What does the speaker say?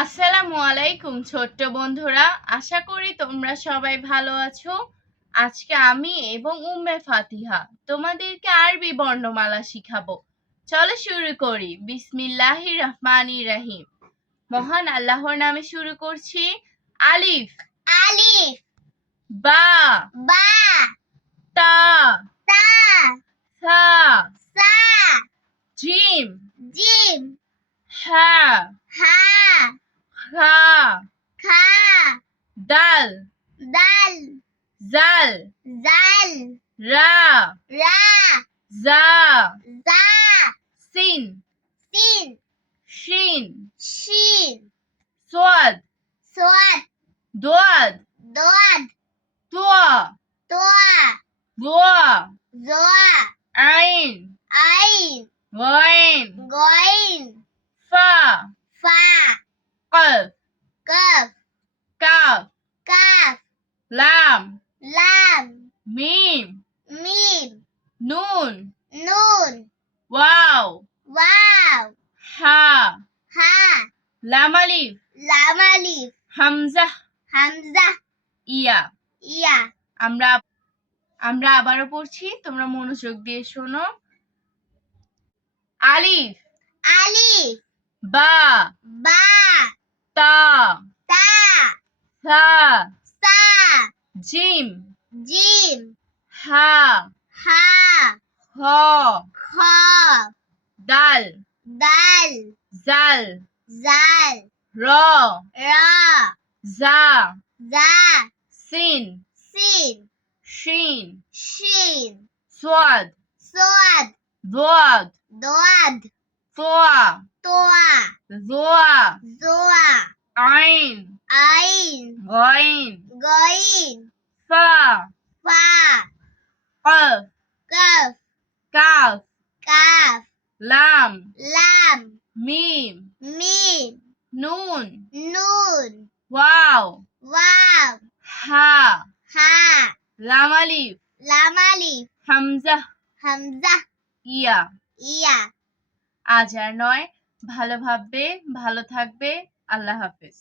আসসালামু আলাইকুম ছোট্ট বন্ধুরা, আশা করি তোমরা সবাই ভালো আছো। আজকে আমি এবং উম্মে ফাতিহা তোমাদেরকে আরবি বর্ণমালা শিখাবো। চলো শুরু করি। বিসমিল্লাহির রহমানির রহিম। মহান আল্লাহর নামে শুরু করছি। আলিফ আলিফ, বা বা, তা তা, সা সা, জিম জিম, হা হা, খা খা, দাল দাল, জাল জাল, রা রা, জা জা, সিন সিন, শিন শিন, সোয়াদ সোয়াদ, দোয়াদ দোয়াদ, তোয়া তোয়া, জোয়া জোয়া, আইন আইন, গইন গইন, ফা ফা, কফ কফ, কাফ কাফ, লাম লাম, মিম মিম, নুন নুন, ওয়াও ওয়াও, হা হা, লাম আলিফ লাম আলিফ, হামজা হামজা, ইয়া। ইয়া। আমরা আমরা আবারও পড়ছি, তোমরা মনোযোগ দিয়ে শোনো। আলিফ আলিফ, বা বা, তা তা, সা সা, জিম জিম, হা হা, খ খ, দাল দাল, জাল জাল, র রা, জা জা, সিন সিন, শিন শিন, সোয়াদ সোয়াদ, দোয়াদ দোয়াদ, তোয়া তোয়া, জোয়া জোয়া, আইন আইন, গইন গইন, ফা ফা, কফ কফ, কাফ কাফ, লাম লাম, মিম মিম, নুন নুন, ওয়াও ওয়াও, হা হা, লাম আলিফ লাম আলিফ, হামজা হামজা, ইয়া। ইয়া। আজ আর নয়, ভালো ভাববে, ভালো থাকবে। আল্লাহ হাফেজ।